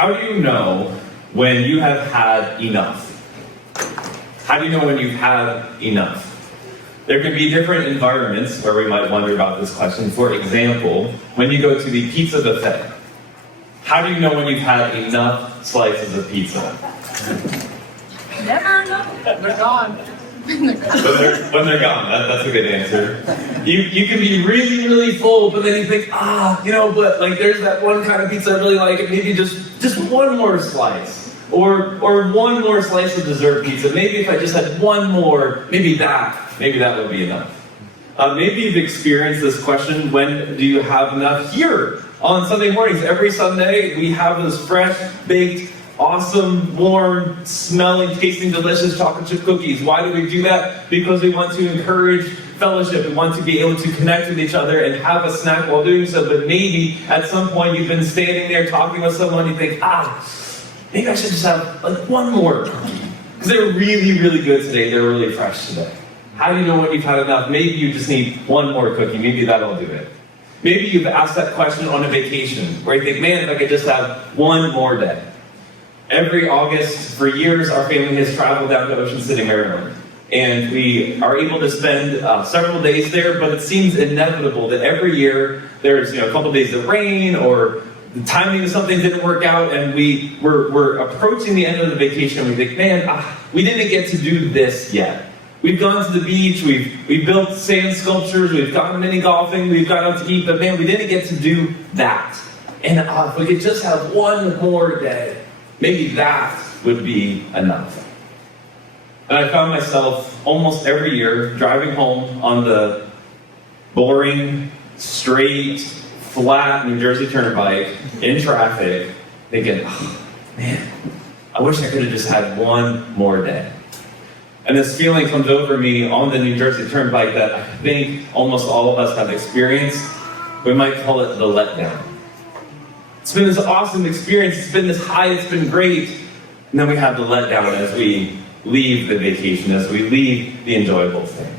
How do you know when you have had enough? How do you know when you've had enough? There can be different environments where we might wonder about this question. For example, when you go to the pizza buffet, how do you know when you've had enough slices of pizza? Never enough. They're gone. When they're gone, that's a good answer. You can be really, really full, but then you think, but like there's that one kind of pizza I really like, and maybe just one more slice. Or one more slice of dessert pizza. Maybe if I just had one more, maybe that would be enough. Maybe you've experienced this question, when do you have enough? Here on Sunday mornings, every Sunday, we have those fresh, baked, awesome, warm, smelling, tasting, delicious chocolate chip cookies. Why do we do that? Because we want to encourage fellowship. We want to be able to connect with each other and have a snack while doing so. But maybe at some point you've been standing there talking with someone, you think, maybe I should just have like one more cookie. Because they're really, really good today. They're really fresh today. How do you know when you've had enough? Maybe you just need one more cookie. Maybe that'll do it. Maybe you've asked that question on a vacation where you think, man, if I could just have one more day. Every August, for years, our family has traveled down to Ocean City, Maryland. And we are able to spend several days there, but it seems inevitable that every year there's a couple days of rain or the timing of something didn't work out, and we're approaching the end of the vacation, and we think, man, we didn't get to do this yet. We've gone to the beach, we've built sand sculptures, we've gone mini golfing, we've gone out to eat, but man, we didn't get to do that. And if we could just have one more day, maybe that would be enough. And I found myself almost every year driving home on the boring, straight, flat New Jersey Turnpike in traffic, thinking, man, I wish I could have just had one more day. And this feeling comes over me on the New Jersey Turnpike that I think almost all of us have experienced. We might call it the letdown. It's been this awesome experience, it's been this high, it's been great. And then we have the letdown as we leave the vacation, as we leave the enjoyable thing.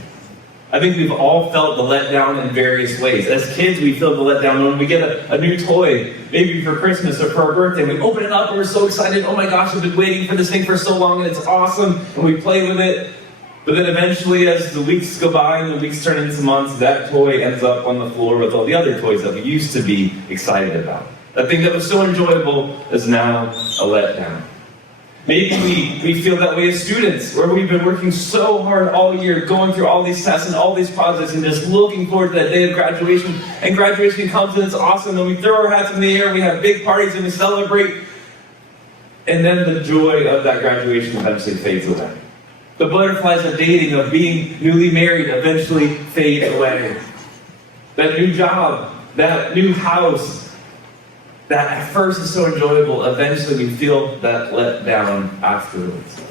I think we've all felt the letdown in various ways. As kids, we feel the letdown when we get a new toy, maybe for Christmas or for our birthday. We open it up and we're so excited. Oh my gosh, I've been waiting for this thing for so long and it's awesome. And we play with it. But then eventually, as the weeks go by and the weeks turn into months, that toy ends up on the floor with all the other toys that we used to be excited about. That thing that was so enjoyable is now a letdown. Maybe we feel that way as students, where we've been working so hard all year, going through all these tests and all these projects, and just looking forward to that day of graduation. And graduation comes and it's awesome, and we throw our hats in the air, we have big parties, and we celebrate. And then the joy of that graduation eventually fades away. The butterflies of dating, of being newly married, eventually fade away. That new job, that new house, that at first is so enjoyable, eventually we feel that let down afterwards.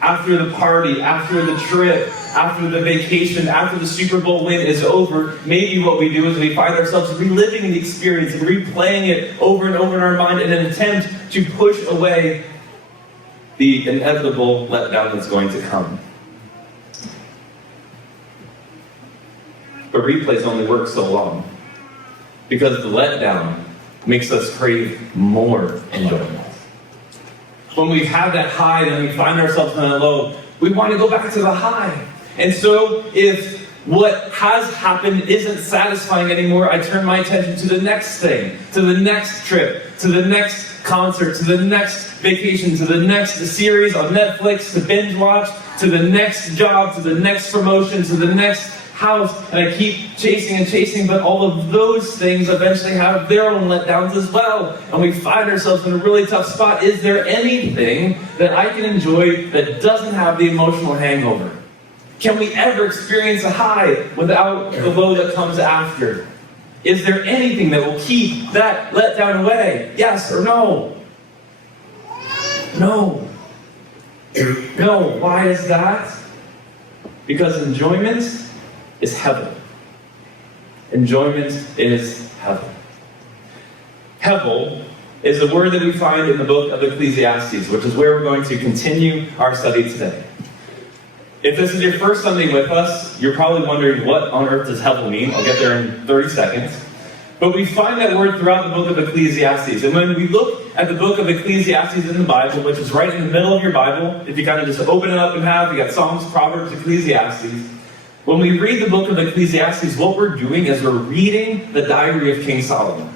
After the party, after the trip, after the vacation, after the Super Bowl win is over, maybe what we do is we find ourselves reliving the experience and replaying it over and over in our mind in an attempt to push away the inevitable letdown that's going to come. But replays only work so long, because the letdown makes us crave more enjoyment. When we've had that high and then we find ourselves in a low, we want to go back to the high. And so if what has happened isn't satisfying anymore, I turn my attention to the next thing, to the next trip, to the next concert, to the next vacation, to the next series on Netflix to binge watch, to the next job, to the next promotion, to the next house, and I keep chasing and chasing, but all of those things eventually have their own letdowns as well, and we find ourselves in a really tough spot. Is there anything that I can enjoy that doesn't have the emotional hangover? Can we ever experience a high without the low that comes after? Is there anything that will keep that letdown away? Yes or no? No. No. Why is that? Because enjoyment is hevel. Enjoyment is hevel. Hevel is a word that we find in the book of Ecclesiastes, which is where we're going to continue our study today. If this is your first Sunday with us, you're probably wondering what on earth does hevel mean. I'll get there in 30 seconds. But we find that word throughout the book of Ecclesiastes. And when we look at the book of Ecclesiastes in the Bible, which is right in the middle of your Bible, if you kind of just open it up in half, you got Psalms, Proverbs, Ecclesiastes. When we read the book of Ecclesiastes, what we're doing is we're reading the diary of King Solomon,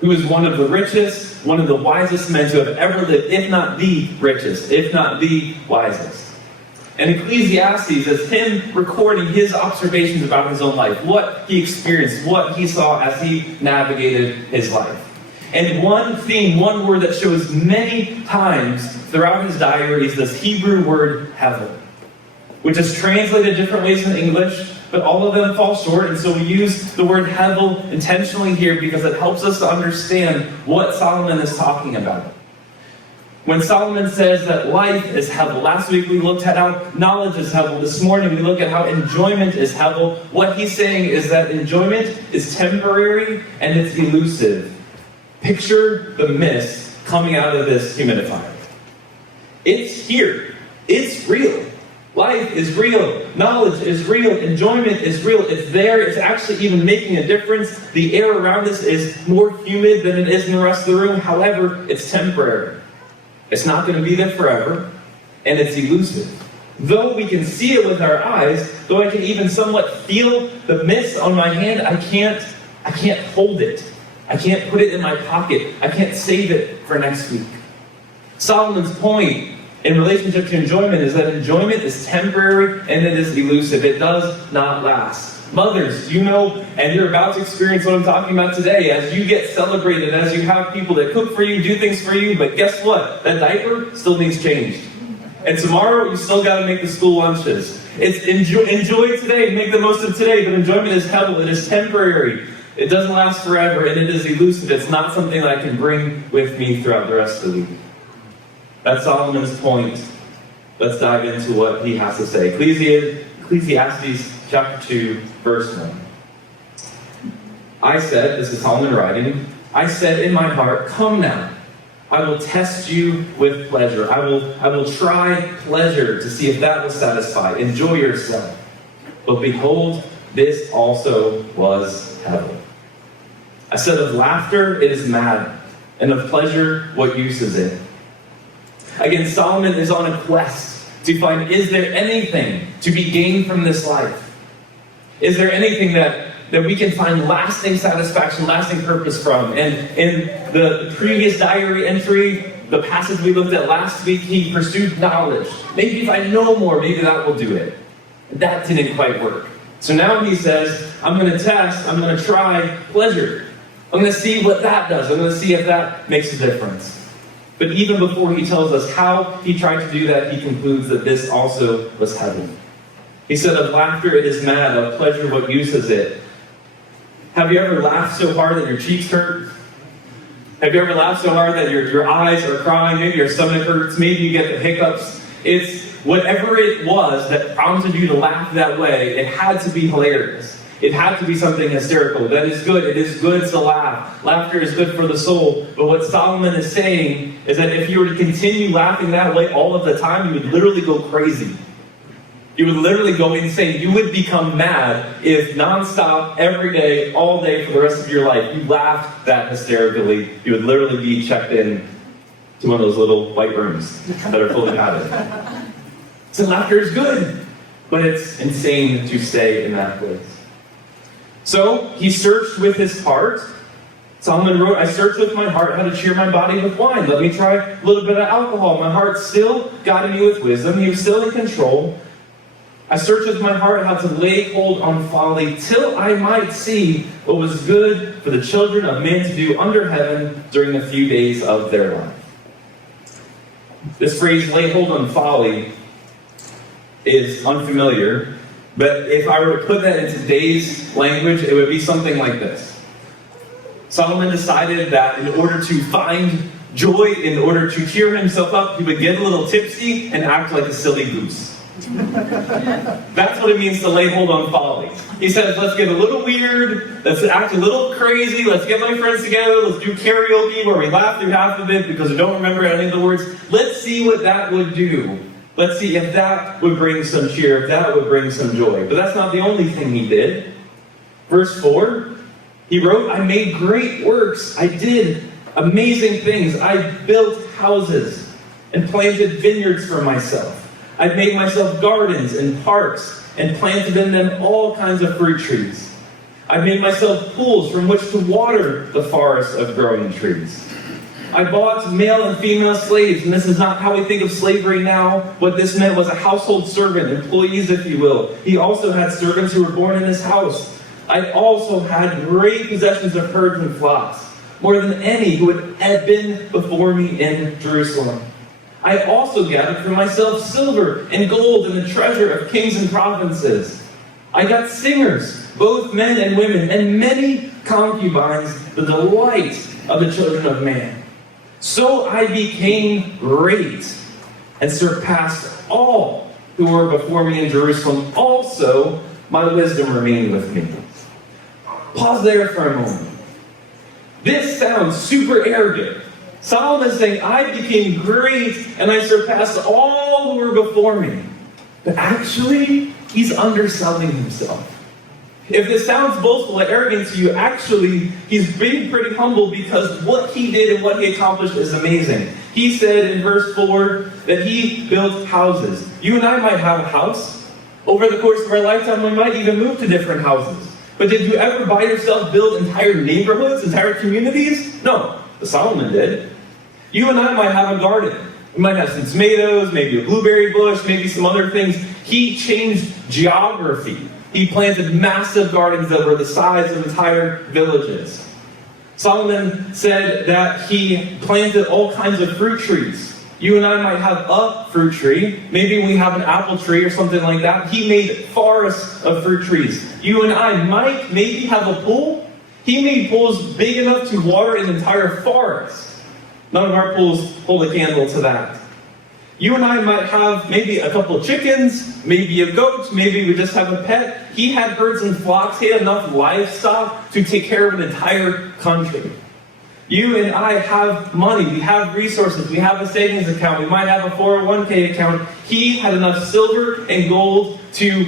who is one of the richest, one of the wisest men to have ever lived, if not the richest, if not the wisest. And Ecclesiastes is him recording his observations about his own life, what he experienced, what he saw as he navigated his life. And one theme, one word that shows many times throughout his diary is this Hebrew word hevel, which is translated different ways in English, but all of them fall short. And so we use the word hevel intentionally here because it helps us to understand what Solomon is talking about. When Solomon says that life is hevel, last week we looked at how knowledge is hevel. This morning we look at how enjoyment is hevel. What he's saying is that enjoyment is temporary and it's elusive. Picture the mist coming out of this humidifier. It's here. It's real. Life is real. Knowledge is real. Enjoyment is real. It's there. It's actually even making a difference. The air around us is more humid than it is in the rest of the room. However, it's temporary. It's not going to be there forever, and it's elusive. Though we can see it with our eyes, though I can even somewhat feel the mist on my hand, I can't hold it. I can't put it in my pocket. I can't save it for next week. Solomon's point in relationship to enjoyment is that enjoyment is temporary and it is elusive. It does not last. Mothers, you know, and you're about to experience what I'm talking about today as you get celebrated, as you have people that cook for you, do things for you, but guess what? That diaper still needs changed. And tomorrow, you still got to make the school lunches. It's enjoy today, make the most of today, but enjoyment is hevel. It is temporary. It doesn't last forever, and it is elusive. It's not something that I can bring with me throughout the rest of the week. That's Solomon's point. Let's dive into what he has to say. Ecclesiastes chapter 2, verse 1. I said, this is Solomon writing, I said in my heart, come now, I will test you with pleasure. I will try pleasure to see if that will satisfy. Enjoy yourself. But behold, this also was hevel. I said of laughter, it is mad, and of pleasure, what use is it? Again, Solomon is on a quest to find, is there anything to be gained from this life? Is there anything that we can find lasting satisfaction, lasting purpose from? And in the previous diary entry, the passage we looked at last week, he pursued knowledge. Maybe if I know more, maybe that will do it. That didn't quite work. So now he says, I'm going to test, I'm going to try pleasure. I'm going to see what that does. I'm going to see if that makes a difference. But even before he tells us how he tried to do that, he concludes that this also was heaven. He said, of laughter it is mad, of pleasure what use is it? Have you ever laughed so hard that your cheeks hurt? Have you ever laughed so hard that your eyes are crying? Maybe your stomach hurts. Maybe you get the hiccups. It's whatever it was that prompted you to laugh that way. It had to be hilarious. It had to be something hysterical. That is good. It is good to laugh. Laughter is good for the soul. But what Solomon is saying is that if you were to continue laughing that way all of the time, you would literally go crazy. You would literally go insane. You would become mad if nonstop, every day, all day, for the rest of your life, you laughed that hysterically. You would literally be checked in to one of those little white rooms that are full of habit. So laughter is good, but it's insane to stay in that place. So he searched with his heart. Solomon wrote, I searched with my heart how to cheer my body with wine. Let me try a little bit of alcohol. My heart still guided me with wisdom. He was still in control. I searched with my heart how to lay hold on folly till I might see what was good for the children of men to do under heaven during the few days of their life. This phrase, lay hold on folly, is unfamiliar, but if I were to put that in today's language, it would be something like this. Solomon decided that in order to find joy, in order to cheer himself up, he would get a little tipsy and act like a silly goose. That's what it means to lay hold on folly. He says, let's get a little weird, let's act a little crazy, let's get my friends together, let's do karaoke where we laugh through half of it because we don't remember any of the words. Let's see what that would do. Let's see if that would bring some cheer, if that would bring some joy. But that's not the only thing he did. Verse 4, He wrote, I made great works. I did amazing things. I built houses and planted vineyards for myself. I've made myself gardens and parks and planted in them all kinds of fruit trees. I've made myself pools from which to water the forest of growing trees. I bought male and female slaves, and this is not how we think of slavery now. What this meant was a household servant, employees, if you will. He also had servants who were born in his house. I also had great possessions of herds and flocks, more than any who had been before me in Jerusalem. I also gathered for myself silver and gold and the treasure of kings and provinces. I got singers, both men and women, and many concubines, the delight of the children of man. So I became great and surpassed all who were before me in Jerusalem. Also, my wisdom remained with me. Pause there for a moment. This sounds super arrogant. Solomon is saying, I became great and I surpassed all who were before me. But actually, he's underselling himself. If this sounds boastful and arrogant to you, actually, he's being pretty humble because what he did and what he accomplished is amazing. He said in verse 4 that he built houses. You and I might have a house. Over the course of our lifetime, we might even move to different houses. But did you ever by yourself build entire neighborhoods, entire communities? No, but Solomon did. You and I might have a garden. We might have some tomatoes, maybe a blueberry bush, maybe some other things. He changed geography. He planted massive gardens that were the size of entire villages. Solomon said that he planted all kinds of fruit trees. You and I might have a fruit tree. Maybe we have an apple tree or something like that. He made forests of fruit trees. You and I might maybe have a pool. He made pools big enough to water an entire forest. None of our pools hold a candle to that. You and I might have maybe a couple of chickens, maybe a goat, maybe we just have a pet. He had herds and flocks. He had enough livestock to take care of an entire country. You and I have money. We have resources. We have a savings account. We might have a 401k account. He had enough silver and gold to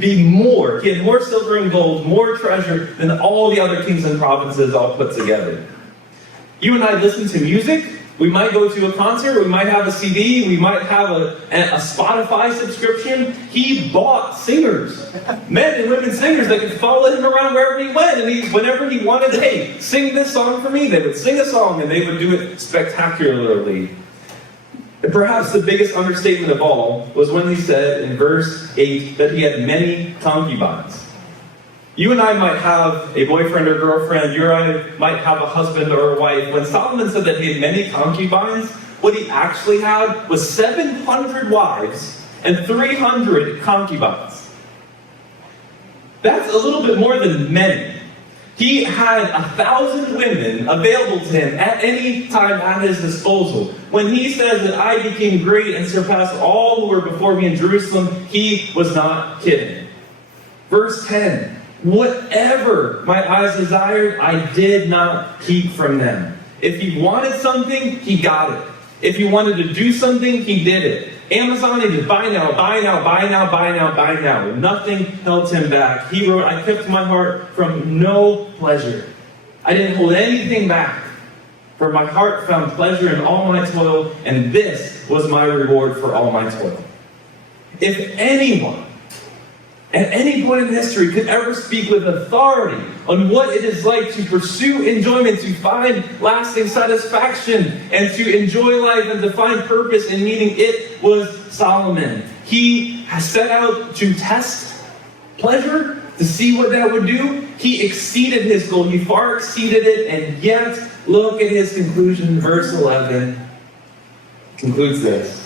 be more. He had more silver and gold, more treasure than all the other kings and provinces all put together. You and I listen to music. We might go to a concert, we might have a CD, we might have a Spotify subscription. He bought singers, men and women singers that could follow him around wherever he went. And whenever he wanted, hey, sing this song for me, they would sing a song and they would do it spectacularly. And perhaps the biggest understatement of all was when he said in verse 8 that he had many concubines. You and I might have a boyfriend or girlfriend. You or I might have a husband or a wife. When Solomon said that he had many concubines, what he actually had was 700 wives and 300 concubines. That's a little bit more than many. He had 1,000 women available to him at any time at his disposal. When he says that I became great and surpassed all who were before me in Jerusalem, he was not kidding. Verse 10. Whatever my eyes desired, I did not keep from them. If he wanted something, he got it. If he wanted to do something, he did it. Amazon, he just buy now, buy now, buy now, buy now, buy now. Nothing held him back. He wrote, I kept my heart from no pleasure. I didn't hold anything back. For my heart found pleasure in all my toil, and this was my reward for all my toil. If anyone at any point in history could ever speak with authority on what it is like to pursue enjoyment, to find lasting satisfaction, and to enjoy life and to find purpose in meaning, it was Solomon. He has set out to test pleasure, to see what that would do. He exceeded his goal. He far exceeded it, and yet, look at his conclusion. Verse 11 concludes this.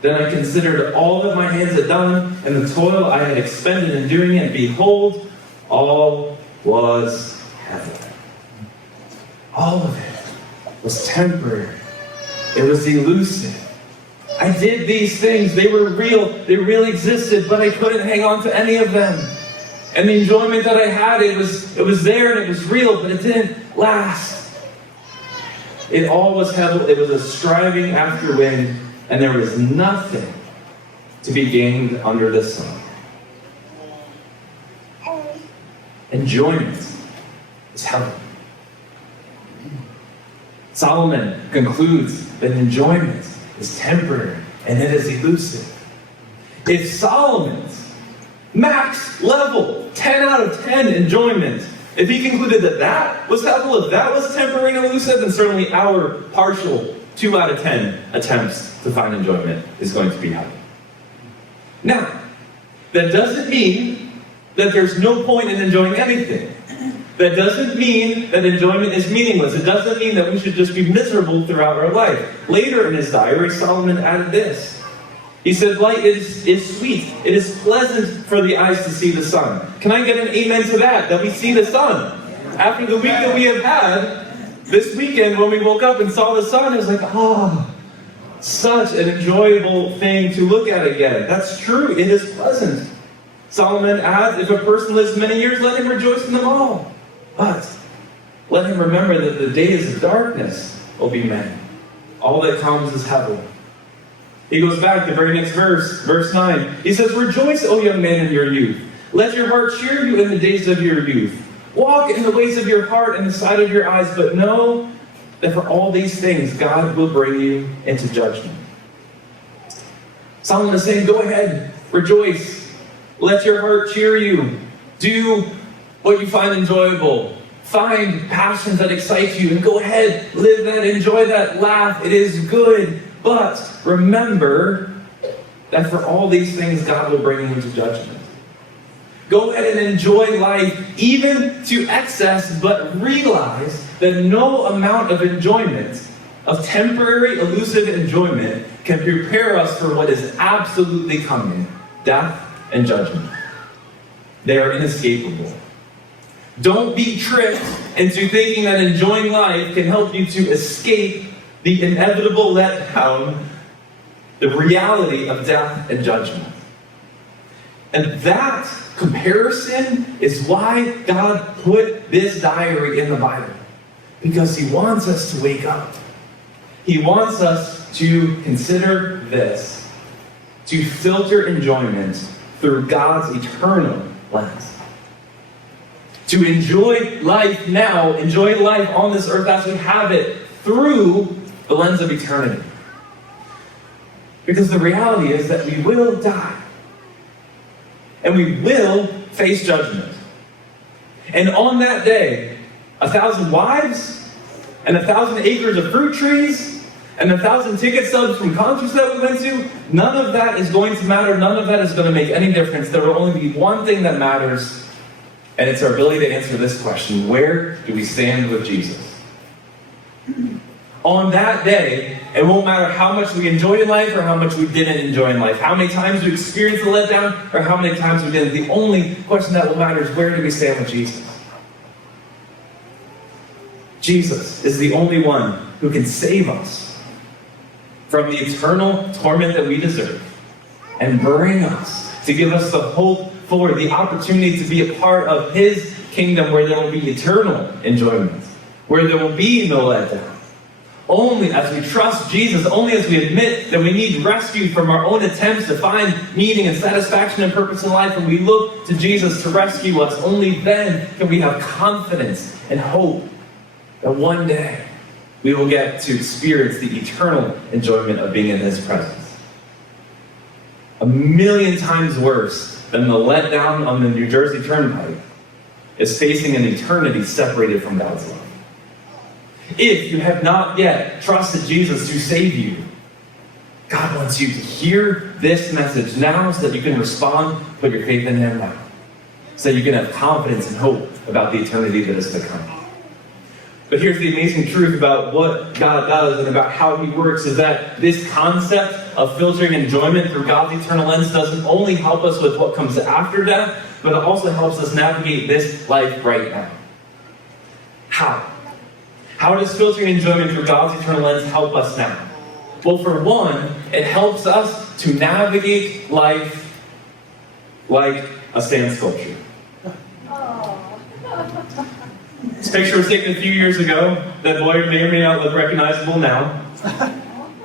Then I considered all that my hands had done, and the toil I had expended in doing it. Behold, all was heaven. All of it was temporary. It was elusive. I did these things. They were real. They really existed, but I couldn't hang on to any of them. And the enjoyment that I had, it was there and it was real, but it didn't last. It all was heaven. It was a striving after wind. And there was nothing to be gained under the sun. enjoyment is heaven. Solomon concludes that enjoyment is temporary and it is elusive. If Solomon's max level, 10 out of 10 enjoyment, if he concluded that that was helpful, if that was temporary and elusive, then certainly our partial 2 out of 10 attempts to find enjoyment is going to be helpful. Now, that doesn't mean that there's no point in enjoying anything. That doesn't mean that enjoyment is meaningless. It doesn't mean that we should just be miserable throughout our life. Later in his diary, Solomon added this. He said, light is sweet. It is pleasant for the eyes to see the sun. Can I get an amen to that? That we see the sun. After the week that we have had, this weekend when we woke up and saw the sun, it was like, such an enjoyable thing to look at again. That's true. It is pleasant. Solomon adds, if a person lives many years, let him rejoice in them all. But let him remember that the days of darkness will be many. All that comes is heaven. He goes back to the very next verse 9. He says, rejoice, O young man, in your youth. Let your heart cheer you in the days of your youth. Walk in the ways of your heart and the sight of your eyes, but know that for all these things, God will bring you into judgment. Solomon is saying, go ahead, rejoice. Let your heart cheer you. Do what you find enjoyable. Find passions that excite you and go ahead, live that, enjoy that, laugh. It is good. But remember that for all these things, God will bring you into judgment. Go ahead and enjoy life even to excess, but realize that no amount of enjoyment, of temporary, elusive enjoyment, can prepare us for what is absolutely coming, death and judgment. They are inescapable. Don't be tricked into thinking that enjoying life can help you to escape the inevitable letdown, the reality of death and judgment. And that comparison is why God put this diary in the Bible. Because He wants us to wake up. He wants us to consider this, to filter enjoyment through God's eternal lens. To enjoy life now, enjoy life on this earth as we have it, through the lens of eternity. Because the reality is that we will die. And we will face judgment. And on that day, 1,000 wives, and 1,000 acres of fruit trees, and 1,000 ticket stubs from concerts that we went to, none of that is going to matter. None of that is going to make any difference. There will only be one thing that matters, and it's our ability to answer this question: where do we stand with Jesus? On that day, it won't matter how much we enjoyed in life or how much we didn't enjoy in life, how many times we experienced the letdown or how many times we didn't. The only question that will matter is where do we stand with Jesus? Jesus is the only one who can save us from the eternal torment that we deserve and bring us, to give us the hope for the opportunity to be a part of His kingdom where there will be eternal enjoyment, where there will be no letdown. Only as we trust Jesus, only as we admit that we need rescue from our own attempts to find meaning and satisfaction and purpose in life, and we look to Jesus to rescue us, only then can we have confidence and hope that one day we will get to experience the eternal enjoyment of being in His presence. 1,000,000 times worse than the letdown on the New Jersey Turnpike is facing an eternity separated from God's love. If you have not yet trusted Jesus to save you, God wants you to hear this message now so that you can respond, put your faith in Him now, so that you can have confidence and hope about the eternity that is to come. But here's the amazing truth about what God does and about how He works, is that this concept of filtering enjoyment through God's eternal lens doesn't only help us with what comes after death, but it also helps us navigate this life right now. How? How does filtering enjoyment through God's eternal lens help us now? Well, for one, it helps us to navigate life like a sand sculpture. This picture was taken a few years ago. That boy may or may not look recognizable now.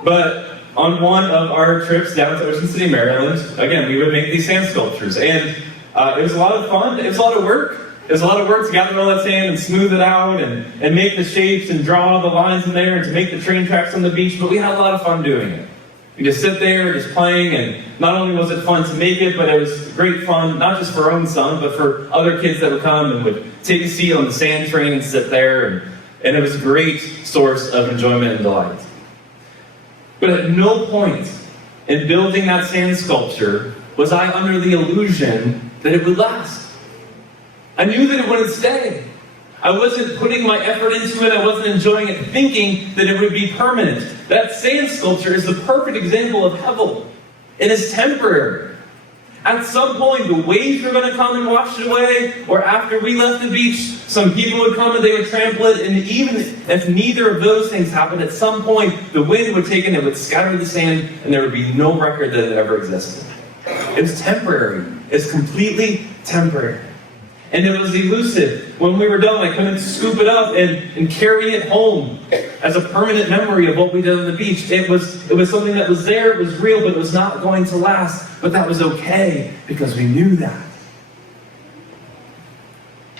But on one of our trips down to Ocean City, Maryland, again, we would make these sand sculptures. And it was a lot of fun. It was a lot of work. There's a lot of work to gather all that sand and smooth it out and make the shapes and draw the lines in there and to make the train tracks on the beach, but we had a lot of fun doing it. We just sit there, just playing, and not only was it fun to make it, but it was great fun, not just for our own son, but for other kids that would come and would take a seat on the sand train and sit there, and it was a great source of enjoyment and delight. But at no point in building that sand sculpture was I under the illusion that it would last. I knew that it wouldn't stay. I wasn't putting my effort into it. I wasn't enjoying it, thinking that it would be permanent. That sand sculpture is the perfect example of Hevel. It is temporary. At some point, the waves were going to come and wash it away, or after we left the beach, some people would come and they would trample it, and even if neither of those things happened, at some point, the wind would take it and it would scatter the sand, and there would be no record that it ever existed. It was temporary. It's completely temporary. And it was elusive. When we were done, I couldn't scoop it up and carry it home as a permanent memory of what we did on the beach. It was something that was there, it was real, but it was not going to last. But that was okay, because we knew that.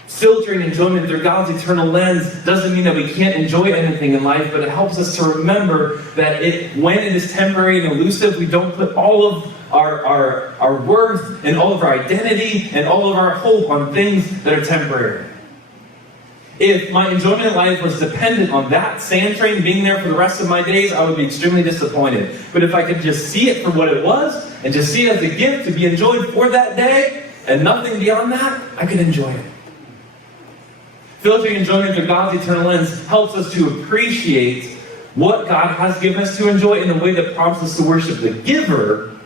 Filtering enjoyment through God's eternal lens doesn't mean that we can't enjoy anything in life, but it helps us to remember that when it is temporary and elusive, we don't put all of our worth and all of our identity and all of our hope on things that are temporary. If my enjoyment in life was dependent on that sand train being there for the rest of my days, I would be extremely disappointed. But if I could just see it for what it was, and just see it as a gift to be enjoyed for that day, and nothing beyond that, I could enjoy it. Filtering enjoyment through God's eternal lens helps us to appreciate what God has given us to enjoy in a way that prompts us to worship the giver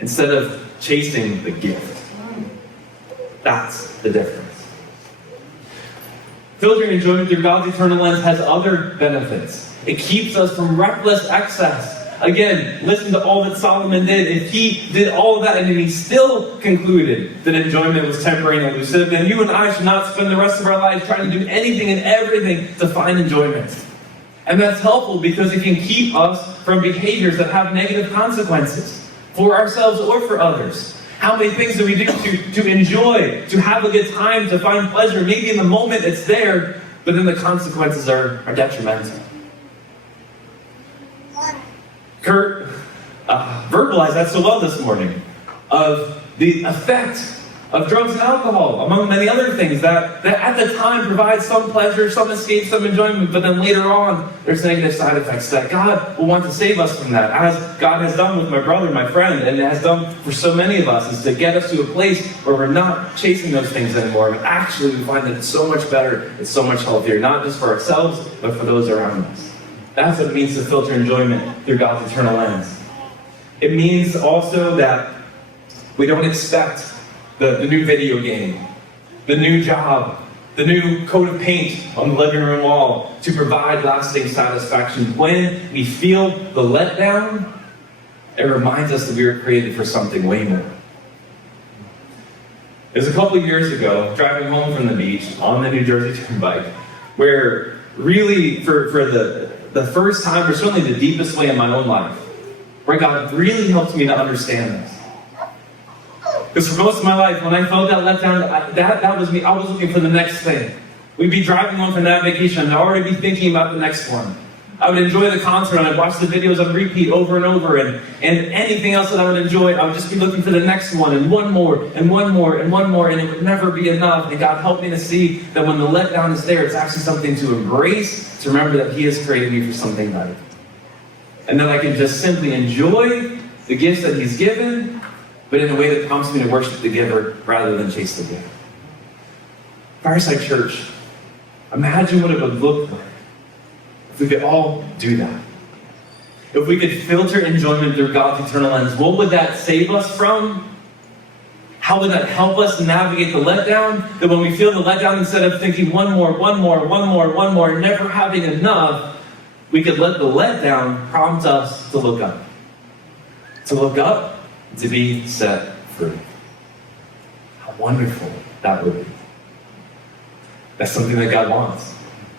instead of chasing the gift. That's the difference. Filtering enjoyment through God's eternal lens has other benefits. It keeps us from reckless excess. Again, listen to all that Solomon did. If he did all of that and then he still concluded that enjoyment was temporary and elusive, then you and I should not spend the rest of our lives trying to do anything and everything to find enjoyment. And that's helpful because it can keep us from behaviors that have negative consequences for ourselves or for others. How many things do we do to enjoy, to have a good time, to find pleasure? Maybe in the moment it's there, but then the consequences are detrimental. Kurt verbalized that so well this morning, of the effect of drugs and alcohol, among many other things, that at the time provide some pleasure, some escape, some enjoyment, but then later on, there's negative side effects that God will want to save us from that, as God has done with my brother, my friend, and has done for so many of us, is to get us to a place where we're not chasing those things anymore, but actually we find that it's so much better, it's so much healthier, not just for ourselves, but for those around us. That's what it means to filter enjoyment through God's eternal lens. It means also that we don't expect the new video game, the new job, the new coat of paint on the living room wall to provide lasting satisfaction. When we feel the letdown, it reminds us that we were created for something way more. It was a couple of years ago, driving home from the beach on the New Jersey Turnpike, where really for the first time, or certainly the deepest way in my own life, where God really helped me to understand this. Because for most of my life, when I felt that letdown, that was me. I was looking for the next thing. We'd be driving home from that vacation, and I'd already be thinking about the next one. I would enjoy the concert, and I'd watch the videos on repeat over and over, and anything else that I would enjoy, I would just be looking for the next one, and one more, and one more, and one more, and it would never be enough. And God helped me to see that when the letdown is there, it's actually something to embrace, to remember that He has created me for something better. And that I can just simply enjoy the gifts that He's given, but in a way that prompts me to worship the giver rather than chase the gift. Fireside Church, imagine what it would look like if we could all do that. If we could filter enjoyment through God's eternal lens, what would that save us from? How would that help us navigate the letdown? That when we feel the letdown, instead of thinking one more, never having enough, we could let the letdown prompt us to look up. To look up, to be set free. How wonderful that would be. That's something that God wants.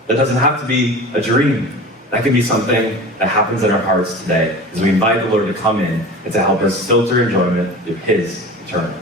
That doesn't have to be a dream. That can be something that happens in our hearts today as we invite the Lord to come in and to help us filter enjoyment through His eternal